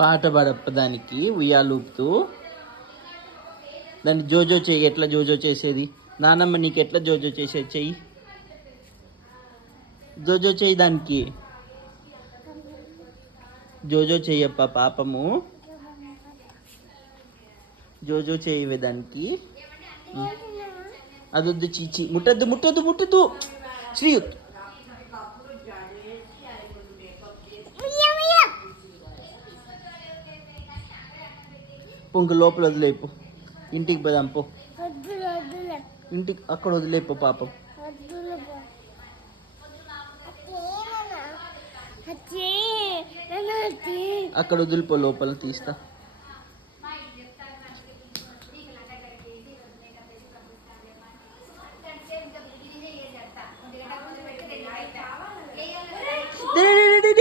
పాట పాడప్పదానికి ఉయ్యాలూపుతూ దాన్ని జోజో చెయ్యి. ఎట్లా జోజో చేసేది? నానమ్మ నీకు ఎట్లా జోజో చేసేది? చెయ్యి, జోజో చెయ్యి. దానికి జోజో చెయ్యప్ప పాపము, జోజో చేయవే దానికి. అదొద్దు, చీచి, ముట్టద్దు ముట్టద్దు ముట్టద్దు శ్రీ. పొంగు లోపల వదిలేపు, ఇంటికి పోదాం పో. ఇంటికి అక్కడ వదిలేపు పాపం. అక్కడ వదిలిపో, లోపల తీస్తా.